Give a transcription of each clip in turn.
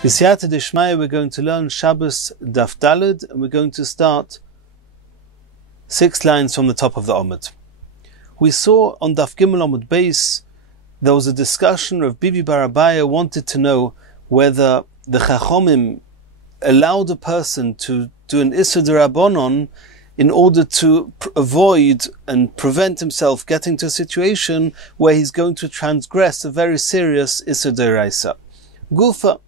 B'siyata Deshmaya, we're going to learn Shabbos Daf Daled, and we're going to start 6 lines from the top of the Amud. We saw on Daf Gimel Amud Beis, there was a discussion of Bibi Bar Abaya wanted to know whether the Chachomim allowed a person to do an Issur D'Rabbanon in order to avoid and prevent himself getting to a situation where he's going to transgress a very serious Issur D'Oraisa. Gufa,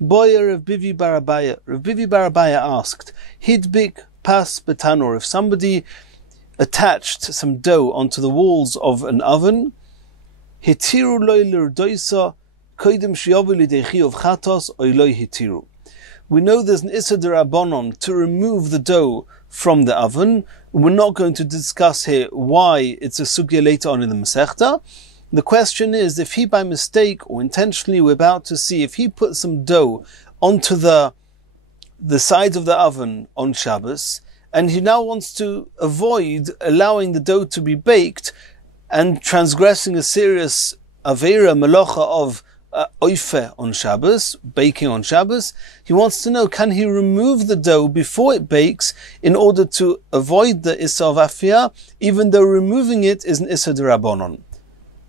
Boyer of Bibi Bar Abaya. Rav Bibi Bar Abaya asked, Hidbik pas betanor, if somebody attached some dough onto the walls of an oven, hitiru loy l'rdoisa koidem shiyavu lidechi of chatos oiloi hitiru. We know there's an Issur D'Rabbanon to remove the dough from the oven. We're not going to discuss here why it's a sugya later on in the Masechta. The question is, if he by mistake or intentionally, we're about to see, if he put some dough onto the sides of the oven on Shabbos, and he now wants to avoid allowing the dough to be baked and transgressing a serious Aveira Melacha of Oife on Shabbos, baking on Shabbos, he wants to know, can he remove the dough before it bakes in order to avoid the Issur of Afiyah, even though removing it is an Issur D'Rabbanon?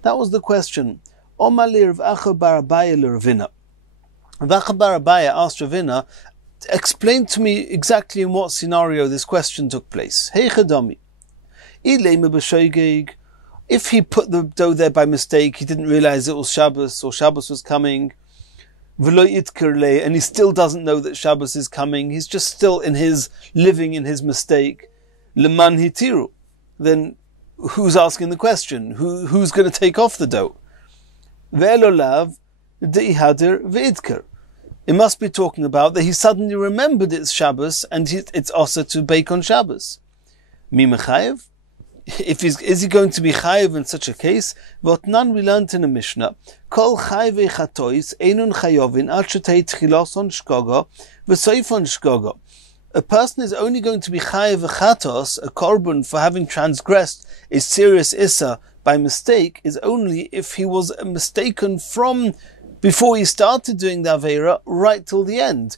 That was the question. Omali Rav Acha Bar Abaya l'Ravina. Rav Acha Bar Abaya asked Ravina, explain to me exactly in what scenario this question took place. Hey Chadami, if he put the dough there by mistake, he didn't realize it was Shabbos or Shabbos was coming, and he still doesn't know that Shabbos is coming, he's just still living in his mistake, leman hitiru, then who's asking the question? Who's going to take off the dough? Ve'elolav de'ihadir ve'idker. It must be talking about that he suddenly remembered it's Shabbos and it's also to bake on Shabbos. Mi mechayev? Is he going to be chayev in such a case? V'otnan, we learned in the Mishnah, kol chayvei chatois einun chayovin al shetei tchilos on shkoga v'soif on shkoga. A person is only going to be chayev chatos, a korban, for having transgressed a serious issa by mistake, is only if he was mistaken from before he started doing the Aveira right till the end.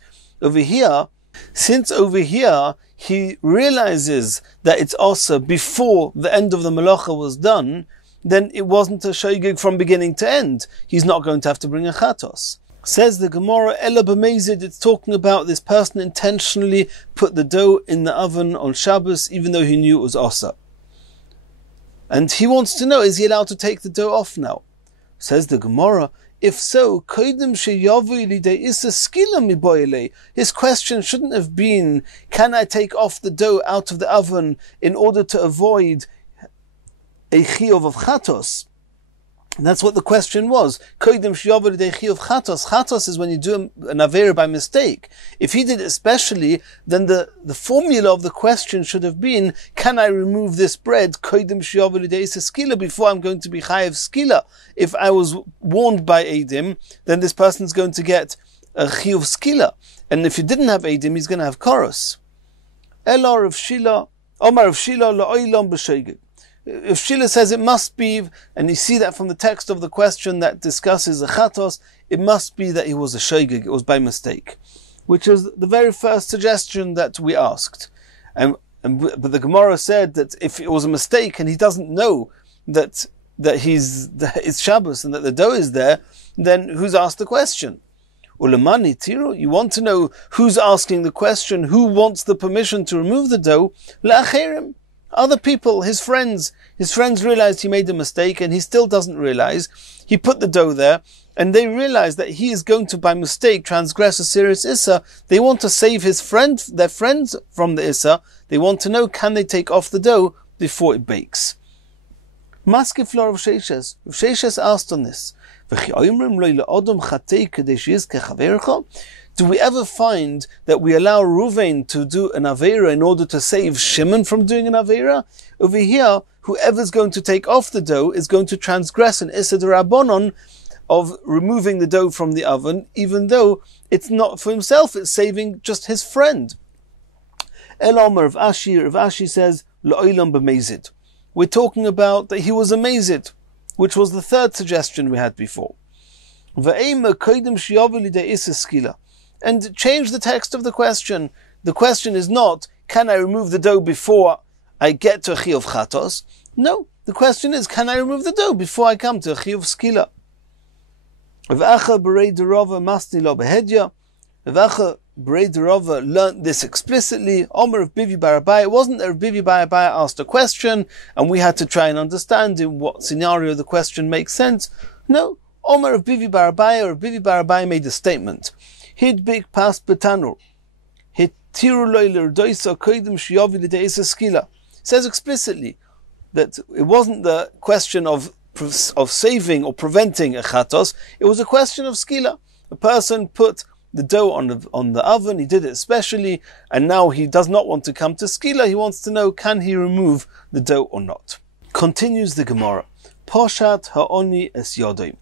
Since over here he realizes that it's also before the end of the Melacha was done, then it wasn't a shoygig from beginning to end. He's not going to have to bring a chatos. Says the Gemara, Ela b'meizid, it's talking about this person intentionally put the dough in the oven on Shabbos, even though he knew it was Osa. And he wants to know, is he allowed to take the dough off now? Says the Gemara, if so, his question shouldn't have been, can I take off the dough out of the oven in order to avoid a chiyuv of chatos? And that's what the question was. Chatos is when you do an Aveira by mistake. If he did it specially, then the formula of the question should have been, can I remove this bread before I'm going to be chayev skila? If I was warned by Eidim, then this person's going to get a chiyuv skila. And if he didn't have Eidim, he's going to have koros. Elor of Shila, Omar of Shila la'olam b'shoigig. If Shila says it must be, and you see that from the text of the question that discusses the chatos, it must be that he was a shoygig, it was by mistake, which was the very first suggestion that we asked. But the Gemara said that if it was a mistake and he doesn't know that it's Shabbos and that the dough is there, then who's asked the question? Ulamani tiru, you want to know who's asking the question, who wants the permission to remove the dough? La'acherim. Other people, his friends realized he made a mistake and he still doesn't realize. He put the dough there and they realize that he is going to, by mistake, transgress a serious Issa. They want to save their friends from the Issa. They want to know, can they take off the dough before it bakes? Maskif Rav Sheshes asked on this. Do we ever find that we allow Ruvain to do an Aveira in order to save Shimon from doing an Aveira? Over here, whoever's going to take off the dough is going to transgress an Issur D'Rabbanon of removing the dough from the oven, even though it's not for himself, it's saving just his friend. El Omer of Ashi says, La'olam b'mezid. We're talking about that he was a mezid, which was the third suggestion we had before. and change the text of the question. The question is not, can I remove the dough before I get to a chiyuv chatos? No, the question is, can I remove the dough before I come to a chiyuv skila? V'acha b'rei derova masni lo behedya. V'acha b'rei derova learned this explicitly. Omer of Bivi bar Abai. It wasn't that Rav Bivi bar Abai asked a question and we had to try and understand in what scenario the question makes sense. No, Omer of Bivi bar Abai or Bivi bar Abai made a statement. Hid big pas betanur. Hit tiru loy l'rdoisa koidim shiyovi l'deisa skila. Says explicitly that it wasn't the question of saving or preventing a chatos, it was a question of skila. A person put the dough on the oven, he did it specially, and now he does not want to come to skila, he wants to know, can he remove the dough or not? Continues the Gemara. Poshat ha'oni es yodoi.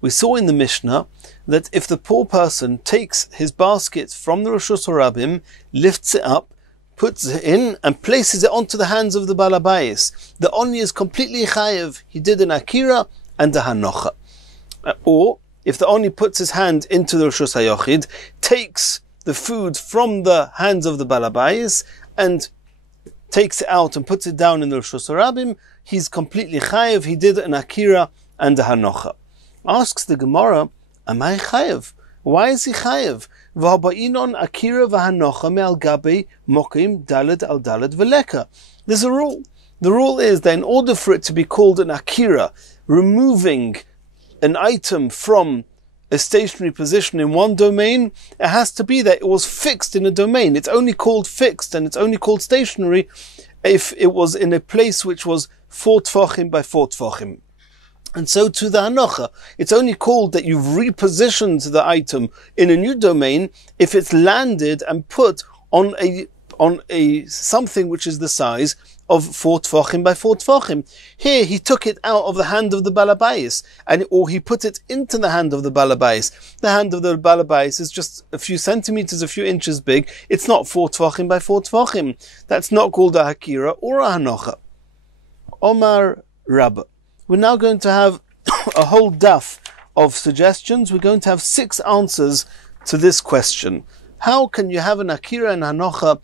We saw in the Mishnah that if the poor person takes his basket from the Reshus HaRabim, lifts it up, puts it in and places it onto the hands of the Balabayis, the Oni is completely chayev. He did an Akira and a Hanocha. Or, if the Oni puts his hand into the Reshus HaYochid, takes the food from the hands of the Balabayis and takes it out and puts it down in the Reshus HaRabim, he's completely chayev. He did an Akira and a Hanocha. Asks the Gemara, am I chayev? Why is he chayev? V'haba'inon akira v'hanocha me'al gabi mokim daled al daled v'leka. There's a rule. The rule is that in order for it to be called an akira, removing an item from a stationary position in one domain, it has to be that it was fixed in a domain. It's only called fixed and it's only called stationary if it was in a place which was 4 tfachim by 4 tfachim. And so to the hanocha, it's only called that you've repositioned the item in a new domain if it's landed and put on a something which is the size of 4 tfachim by 4 tfachim. Here he took it out of the hand of the balabayis, or he put it into the hand of the balabayis. The hand of the balabayis is just a few centimeters, a few inches big. It's not 4 tfachim by 4 tfachim. That's not called a hakira or a hanocha. Omar Rabbah. We're now going to have a whole daf of suggestions. We're going to have 6 answers to this question. How can you have an akira and hanocha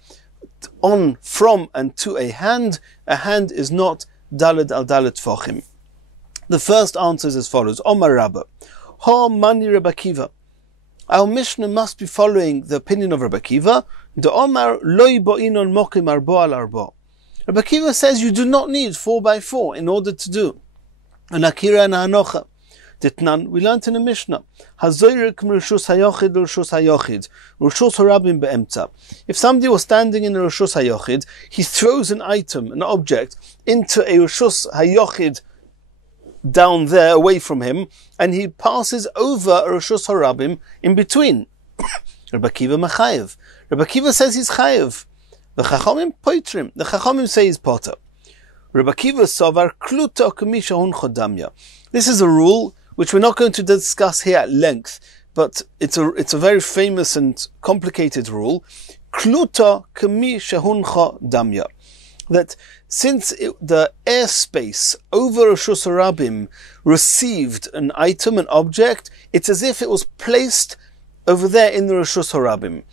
on, from, and to a hand? A hand is not daled al daled tfachim. The first answer is as follows. Omar Rabbah. Ha mani Rabbi Akiva. Our Mishnah must be following the opinion of Rabbi Akiva. The Omar loy bo'inon mokim arbo al arbo. Rabbi Akiva says you do not need 4 by 4 in order to do an akira and hanocha. Ditnan, we learned in the Mishnah. Hazoyrik Reshus HaYochid Reshus HaYochid. Reshus HaRabim be'emtza. If somebody was standing in a Reshus HaYochid, he throws an item, an object, into a Reshus HaYochid down there, away from him, and he passes over a Reshus HaRabim in between. Rabbi Akiva mechayev. Rabbi Akiva says he's chayev. The Chachamim poitrim. The Chachamim say he's potter. Rabbi Akiva savar kluta k'misha hun chodamya. This is a rule which we're not going to discuss here at length, but it's a very famous and complicated rule. Kluta k'misha hun chodamya. That since the airspace over Reshus HaRabim received an item, an object, it's as if it was placed over there in the Reshus HaRabim.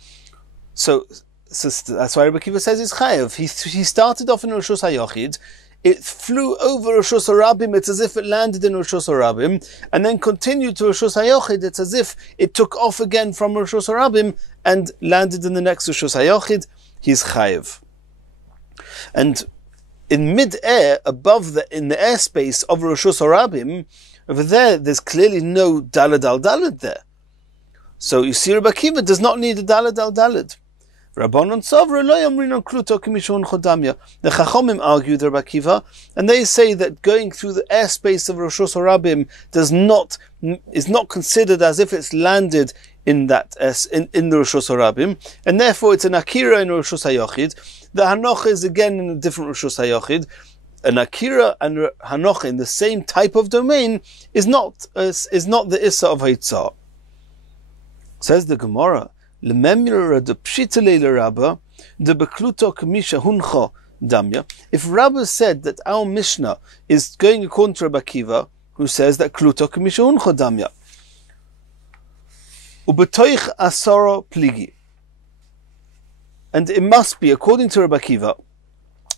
So that's why Rabbi Akiva says he's chayev. He started off in Reshus HaYochid. It flew over Reshus HaRabim. It's as if it landed in Reshus HaRabim, and then continued to Reshus HaYochid. It's as if it took off again from Reshus HaRabim and landed in the next Reshus HaYochid. He's chayev. And in mid-air, in the airspace of Reshus HaRabim, over there's clearly no daled al daled there. So you see, Rabbi Akiva does not need a daled al daled. Rabbanon Sovra lo yomrinon kluto k'mishon chodamya. The Chachamim argue the Rabbi Akiva, and they say that going through the airspace of Reshus HaRabim is not considered as if it's landed in the Reshus HaRabim, and therefore it's an akira in Reshus HaYochid. The hanocha is again in a different Reshus HaYochid. An akira and hanocha in the same type of domain is not the issa of Haitzah. Says the Gemara. If Rabbah said that our Mishnah is going according to Rabbi Akiva, who says that Kluto K'misha Huncha Damya, Ubetoich asara pligi. And it must be, according to Rabbi Akiva,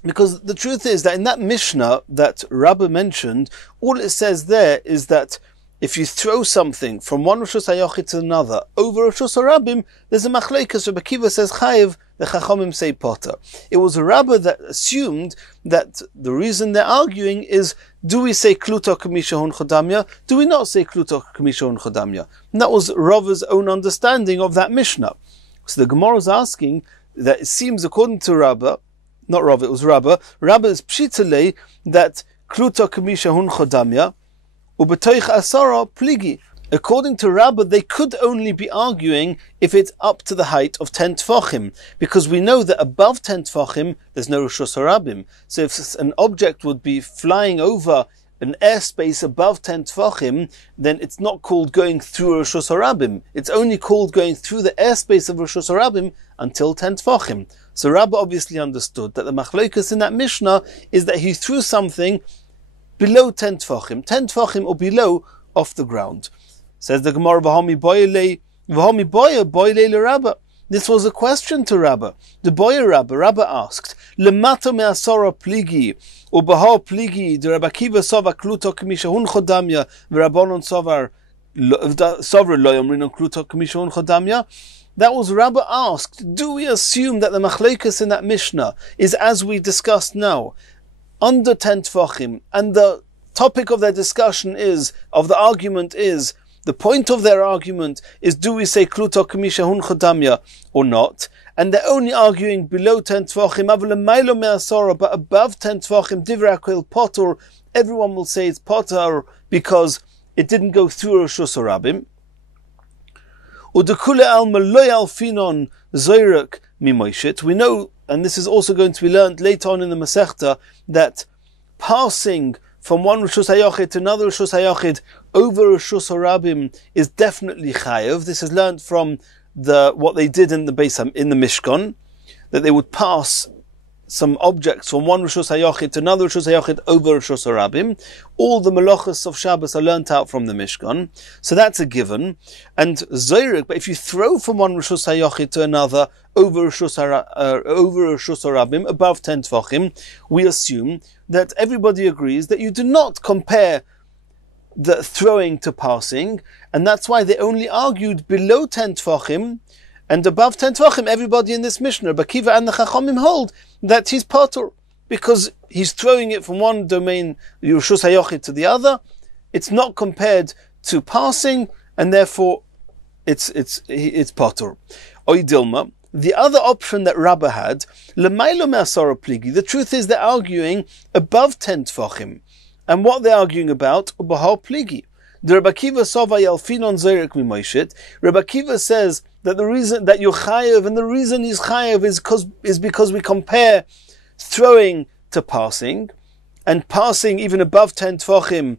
because the truth is that in that Mishnah that Rabbi mentioned, all it says there is that if you throw something from one Rosh Hashanah to another over Rosh Hashanah, there's a machlekes. Rabbi Akiva says chayiv, the Chachamim say potter. It was a Rabbi that assumed that the reason they're arguing is, do we say kluta kamishahun chodamya? Do we not say kluta kamishahun chodamya? And that was Rava's own understanding of that Mishnah. So the Gemara is asking that it seems, according to Rabba, not Rav, it was Rabba. Rabba is pshitale that kluta kamishahun chodamya ubetoich asara pligi. According to Rabba, they could only be arguing if it's up to the height of 10 tefachim, because we know that above 10 tefachim there's no Rosh Hashanah. So if an object would be flying over an airspace above 10 tefachim, then it's not called going through Rosh Hashanah. It's only called going through the airspace of Rosh Hashanah until 10 tefachim. So Rabba obviously understood that the machlokes in that Mishnah is that he threw something below 10 tefachim or below off the ground. Says the Gemara, V'hami boya le Rabba. This was a question to Rabba. The boya Rabba asked, Lemata me'asora pligi, u'baha pligi, the Rabbi Akiva sova kluto k'mishahun chodamya, v'Rabbanon sovar lo yomrinon kluto k'mishahun chodamya. That was Rabba asked, do we assume that the machlekes in that Mishnah is as we discussed now, under 10 tefachim, and the topic of their discussion is, of the argument is, the point of their argument is, do we say kluta kamishahun chodamya or not? And they're only arguing below 10 tefachim, but above 10 tefachim, divrei hakel potter, everyone will say it's potter because it didn't go through Rosh Hashanah. Udekule alma lo yalfinon zoyrek mimoishit. We know, and this is also going to be learned later on in the Masechta, that passing from one Rosh Hashanah to another Rosh Hashanah over Rosh Hashanah is definitely chayav. This is learned from what they did in the Mishkan, that they would pass some objects from one Rosh Hashanah to another Rosh Hashanah over Rosh Hashanah. All the melachos of Shabbos are learnt out from the Mishkan, so that's a given. And Zoyrek, but if you throw from one Rosh Hashanah to another over Rosh Hashanah above 10 tefachim, we assume that everybody agrees that you do not compare the throwing to passing, and that's why they only argued below 10 tefachim, and above 10 tefachim, everybody in this Mishnah, Rabbi Akiva and the Chachamim hold that he's potter, because he's throwing it from one domain, Rosh Hashanah, to the other. It's not compared to passing, and therefore it's potter. Oy Dilma, the other option that Rabba had, L'maylo me'asara pligi, the truth is they're arguing above 10 tefachim. And what they're arguing about, Ubahal pligi. The Rabbi Akiva sova yalfinon zoyrek mimoishit. Rabbi Akiva says that the reason that you're chayav, and the reason he's chayav is because we compare throwing to passing, and passing even above 10 tefachim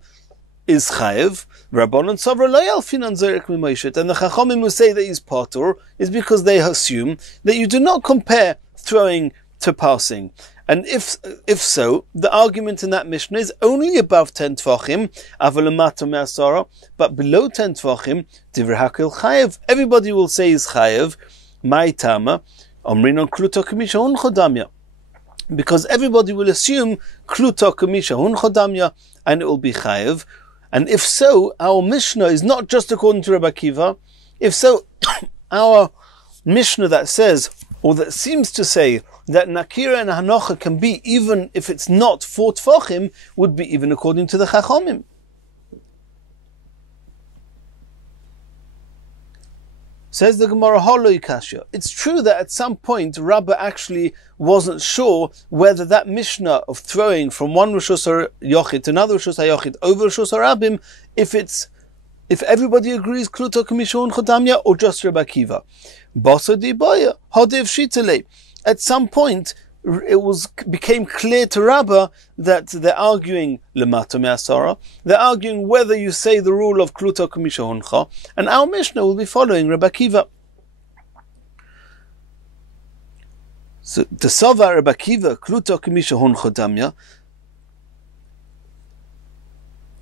is chayav. Rabbanon sovar lo yalfinon zoyrek mimoishit. And the Chachamim who say that he's potter is because they assume that you do not compare throwing to passing. And if so, the argument in that Mishnah is only above 10 tefachim, avalamata me'asara, but below 10 tefachim, divrei hakel chayev. Everybody will say is chayev. My tama, omrinon kluta kamishahun chodamya, because everybody will assume kluta kamishahun chodamya, and it will be chayev. And if so, our Mishnah is not just according to Rabbi Akiva. If so, our Mishnah that says, or that seems to say, that Nakira and Hanocha can be, even if it's not 4 tefachim, would be even according to the Chachamim. Says the Gemara, Holoi Kasha. It's true that at some point Rabba actually wasn't sure whether that Mishnah of throwing from one Rosh Hashanah to another Rosh Hashanah over Rosh Hashanah, if everybody agrees Kluta Kamishon Chodamya or just Rabbi Akiva. Basa di Boya, Hodev Shitale. At some point, it became clear to Rabba that they're arguing Lemata Me'asara. They're arguing whether you say the rule of Kluta Kamishahoncha, and our Mishnah will be following Rabbi Akiva. So, the Sava Rabbi Akiva, Kluta Kamishahoncha Damya,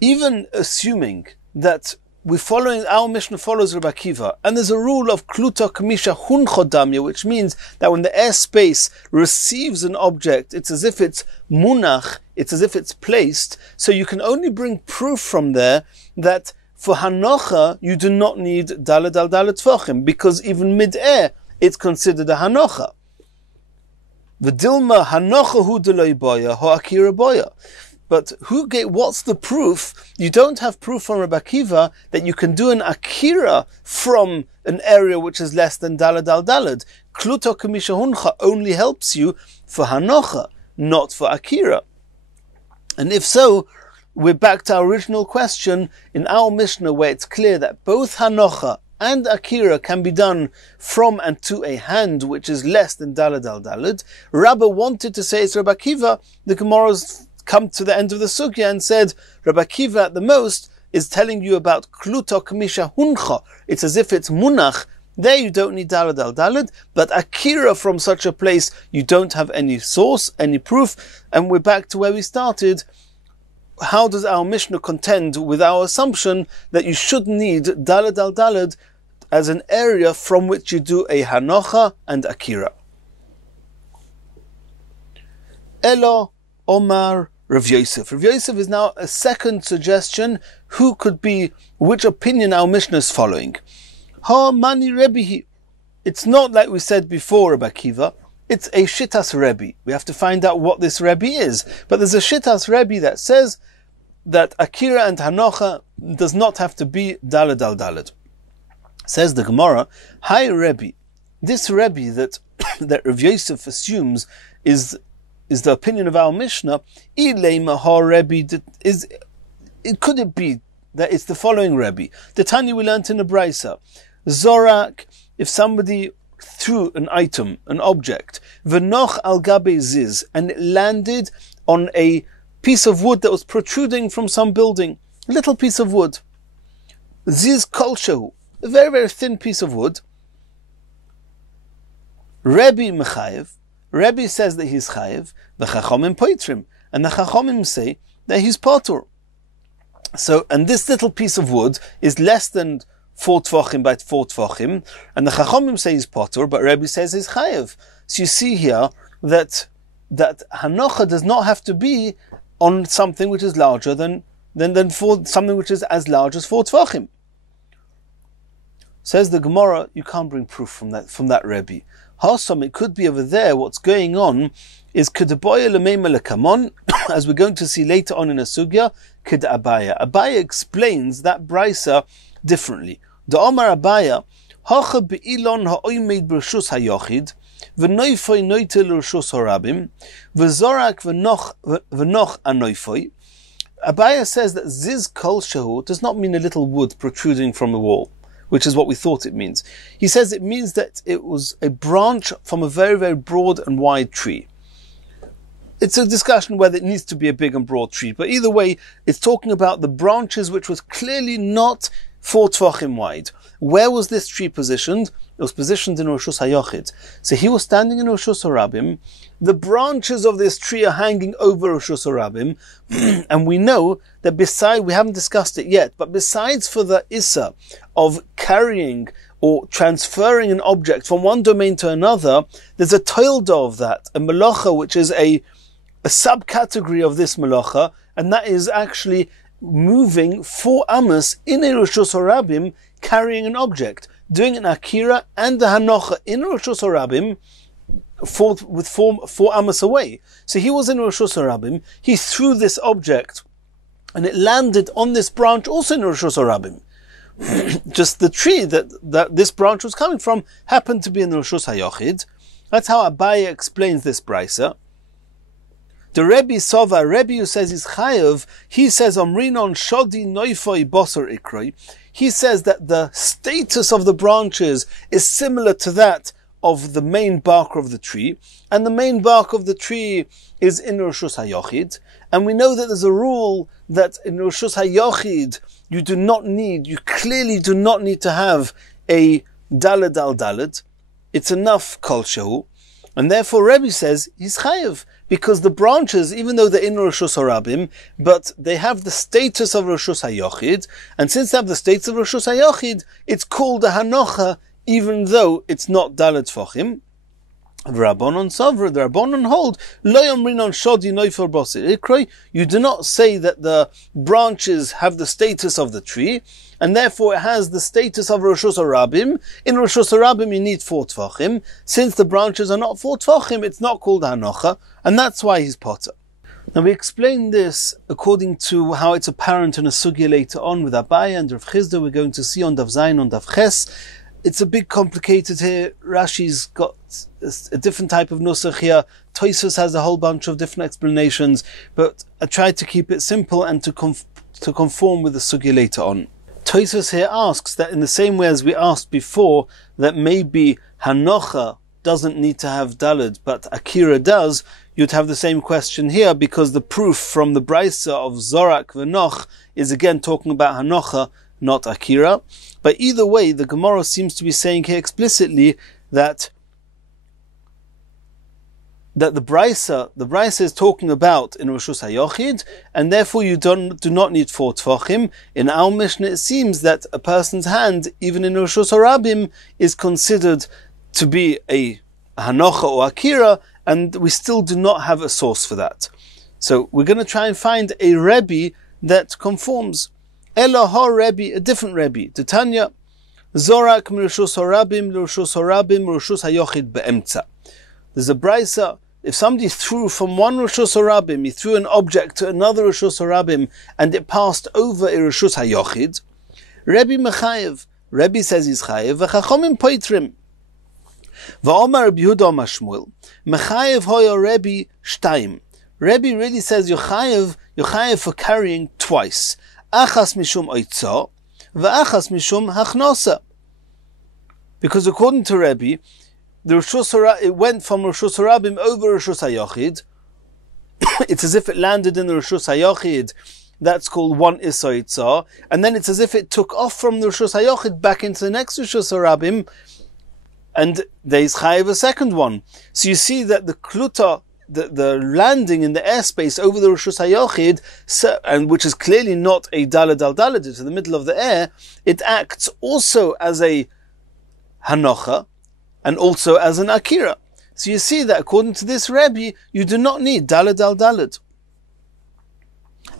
even assuming that our Mishnah follows Rabbi Akiva, and there's a rule of Kluta Kamisha Hun Chodamya, which means that when the airspace receives an object, it's as if it's munach, it's as if it's placed, so you can only bring proof from there that for Hanocha, you do not need Daled al Daled Tvachim, because even mid-air, it's considered a Hanocha. V'dilma Hanocha hu deloi boya, ho akira boya. But what's the proof? You don't have proof from Rabbi Akiva that you can do an akira from an area which is less than Daled al Daled. Kluto Kamisha Huncha only helps you for Hanocha, not for akira. And if so, we're back to our original question in our Mishnah, where it's clear that both Hanocha and akira can be done from and to a hand which is less than Daled al Daled. Rabbi wanted to say it's Rabbi Akiva. The Gemara's come to the end of the sugya and said, Rabbi Akiva at the most is telling you about Kluto Kamisha Huncha. It's as if it's munach. There you don't need Daled al Daled, but akira from such a place, you don't have any source, any proof, and we're back to where we started. How does our Mishnah contend with our assumption that you should need Daled al Daled as an area from which you do a Hanocha and akira? Elo Omar Rav Yosef. Rav Yosef is now a second suggestion. Who could be, which opinion our Mishnah is following? Ha mani Rebbe. It's not like we said before, Rabbi Akiva. It's a Shittas Rebbe. We have to find out what this Rebbe is. But there's a Shittas Rebbe that says that akira and Hanocha does not have to be Daled al Daled. Says the Gemara, Hi Rebbe. This Rebbe that Rav Yosef assumes is the opinion of our Mishnah. Could it be that it's the following Rebbe? The Tanya we learnt in the Braisa. Zorak, if somebody threw an item, an object, v'noch al gabe ziz, and it landed on a piece of wood that was protruding from some building, a little piece of wood. Ziz kolshehu, a very, very thin piece of wood. Rebbe mechayev, Rebbe says that he's chayev, the Chachomim poitrim, and the Chachomim say that he's patur. So, and this little piece of wood is less than 4 tvachim by 4 tvachim, and the Chachomim say he's patur, but Rebbe says he's chayev. So you see here that Hanocha does not have to be on something which is larger than for something which is as large as 4 tvachim. Says the Gemara, you can't bring proof from that Rebbe. Hasam, it could be over there. What's going on is Kedaboya Lemeima Lekamon, as we're going to see later on in a sugya, Ked Abaya. Abaya explains that brisa differently. The Omar Abaya, Hacha be'ilon ha'oimed b'rshus hayochid, v'noifoi noitel rshus harabim, v'zorak v'noch anoifoi. Abaya says that ziz kol shehu does not mean a little wood protruding from a wall, which is what we thought it means. He says it means that it was a branch from a very, very broad and wide tree. It's a discussion whether it needs to be a big and broad tree, but either way, it's talking about the branches which was clearly not 4 tvachim wide. Where was this tree positioned? It was positioned in Rishus HaYochid. So he was standing in Rishus HaRabim. The branches of this tree are hanging over Rishus HaRabim. And we know that we haven't discussed it yet, but besides for the Issa of carrying or transferring an object from one domain to another, there's a toilda of that, a melacha, which is a subcategory of this melacha, and that is actually moving 4 amas in a Rishus HaRabim, carrying an object, doing an akira and the hanocha in Rishus HaRabim with 4 amas away. So he was in Rishus HaRabim, he threw this object, and it landed on this branch also in Rishus HaRabim. Just the tree that this branch was coming from happened to be in Rishus HaYochid. That's how Abaye explains this brisa. The Rebbe Sova, Rebbe who says he's chayav, he says Omrinon Shodi Noifoi Bosor Ikroi. He says that the status of the branches is similar to that of the main bark of the tree, and the main bark of the tree is in Rishus HaYochid, and we know that there's a rule that in Rishus HaYochid you clearly do not need to have a Daled al Daled. It's enough Kol Shehu, and therefore Rebbe says he's chayav, because the branches, even though they're in Rishus Harabim, but they have the status of Rishus HaYochid, and since they have the status of Rishus HaYochid, it's called a Hanocha, even though it's not Dalet Tfachim. The Rabbanon hold, Lo yomrinon shodi noifel bosir ikroi. You do not say that the branches have the status of the tree, and therefore it has the status of Rishus Harabim. In Rishus Harabim you need 4 Tfachim. Since the branches are not 4 Tfachim, it's not called Hanocha, and that's why he's potter. Now we explain this according to how it's apparent in a sugya later on with Abaye and Rav Chizda. We're going to see on Daf Zayin, on Daf Ches. It's a bit complicated here. Rashi's got a different type of nusach here. Tosfos has a whole bunch of different explanations, but I tried to keep it simple and to conform with the sugya later on. Tosfos here asks that in the same way as we asked before, that maybe Hanocha doesn't need to have Daled, but Akira does, you'd have the same question here, because the proof from the Brisa of Zorak v'Noch is again talking about Hanocha, not Akira. But either way, the Gemara seems to be saying here explicitly that the Brisa is talking about in Rishus HaYochid, and therefore you do not need 4 Tfachim. In our Mishnah, it seems that a person's hand, even in Rishus Harabim, is considered to be a Hanocha or Akira, and we still do not have a source for that. So we're going to try and find a Rebbe that conforms. Elah Rebbe, a different Rebbe. Tanya, Zorak Rishus Harabim, Rishus Harabim, Rishus HaYochid be'emtza. There's a brisa. If somebody threw from one Rishus Harabim, he threw an object to another Rishus Harabim, and it passed over a Rishus HaYochid, Rebbe Mechayev. Rebbe says he's Chayev. V'chachomim poitrim. V'omar Rabbi Yehuda Omar Shmuel. Mechayev hoya Rebbe shtayim. Rebbe really says you're Chayev for carrying twice. Achas mishum oitza, v'achas mishum hachnosa. Because according to Rebbe, it went from Rishus Harabim over Rishus HaYochid. It's as if it landed in the Rishus HaYochid. That's called one Isoitza. And then it's as if it took off from the Rishus HaYochid back into the next Rishus Harabim. And there's Chayev a second one. So you see that the Kluta, the landing in the airspace over the Rishus HaYochid, and which is clearly not a Daled al Daled, it's in the middle of the air, it acts also as a Hanocha, and also as an Akira. So you see that according to this Rebbe, you do not need Daled al Daled.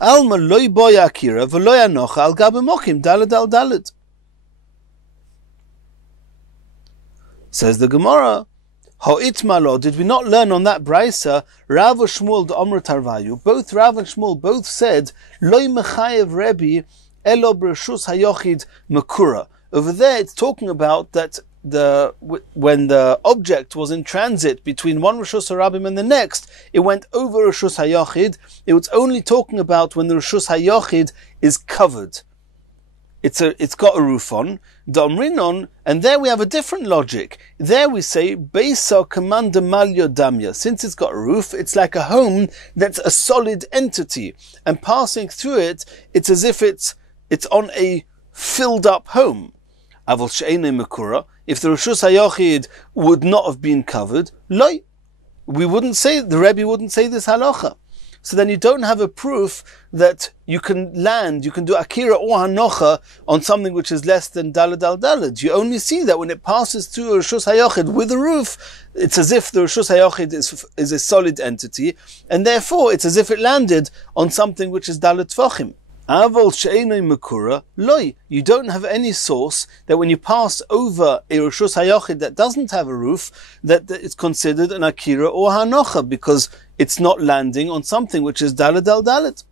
Alma loy boy Akira v'loy Hanocha al gabe mokim Daled al Daled. Says the Gemara, Ha'itmalo, did we not learn on that brisa, Rav and Shmuel de Omer Tarvayu, both Rav and Shmuel both said, Loy mechayev Rebbe, elo b'reshus hayochid makura. Over there it's talking about that when the object was in transit between one Rishus Harabim and the next, it went over Rishus HaYochid. It was only talking about when the Rishus HaYochid is covered. It's got a roof on, Domrinon, and there we have a different logic. There we say, Beisa Commander Malyo Damya. Since it's got a roof, it's like a home that's a solid entity. And passing through it, it's as if it's on a filled up home. Avol She'ene Mekura, if the Rishus HaYochid would not have been covered, Loi. The Rebbe wouldn't say this halacha. So then you don't have a proof that you can do Akira or Hanocha on something which is less than Daled al Daled. You only see that when it passes through a Rishus HaYochid with a roof, it's as if the Rishus HaYochid is a solid entity, and therefore it's as if it landed on something which is Daled Tvachim. Avol she'enoi mekura loy. You don't have any source that when you pass over a Rishus HaYochid that doesn't have a roof, that it's considered an Akira or Hanocha, because it's not landing on something which is Daled al Daled.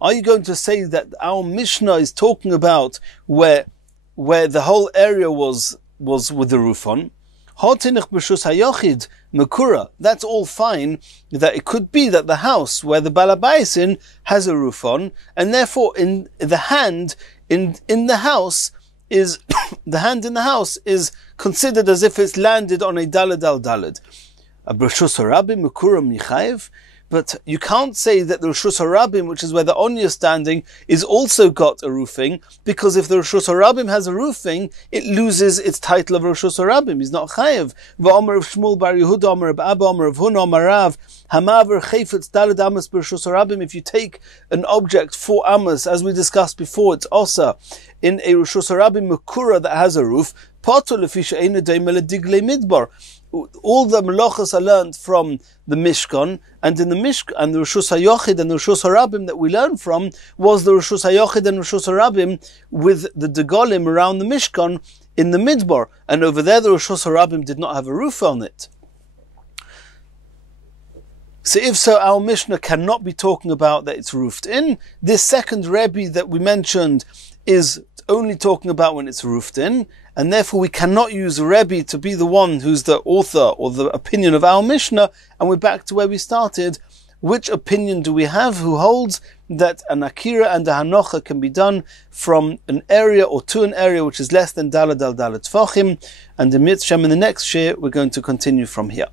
Are you going to say that our Mishnah is talking about where the whole area was with the roof on? That's all fine, that it could be that the house where the Balabais in has a roof on, and therefore in the hand in the house is the hand in the house is considered as if it's landed on a Daled al Daled. But you can't say that the Rishus HaRabim, which is where the Onya is standing, is also got a roofing, because if the Rishus HaRabim has a roofing, it loses its title of Rishus HaRabim. He's not chayev. V'omer of Shmuel bar Yehuda, omer of Abba, omer of Huna, omer Rav, hamaver chayfetz daled amos b'Rishus HaRabim. If you take an object 4 amos, as we discussed before, it's osa, in a Rishus HaRabim Mekura that has a roof, patur lefi she'eina doimeh lediglei midbar. All the melachos are learned from the Mishkan, and in the Mishkan, and the Rishus HaYochid and the Rishus HaRabim that we learned from was the Rishus HaYochid and Rishus HaRabim with the Degolim around the Mishkan in the Midbar, and over there the Rishus HaRabim did not have a roof on it. So if so, our Mishnah cannot be talking about that it's roofed in. This second Rebbe that we mentioned is only talking about when it's roofed in, and therefore we cannot use Rebbe to be the one who's the author or the opinion of our Mishnah, and we're back to where we started. Which opinion do we have? Who holds that an Akira and a Hanocha can be done from an area or to an area which is less than Dalad al Dalet Tfachim? And in the next share we're going to continue from here.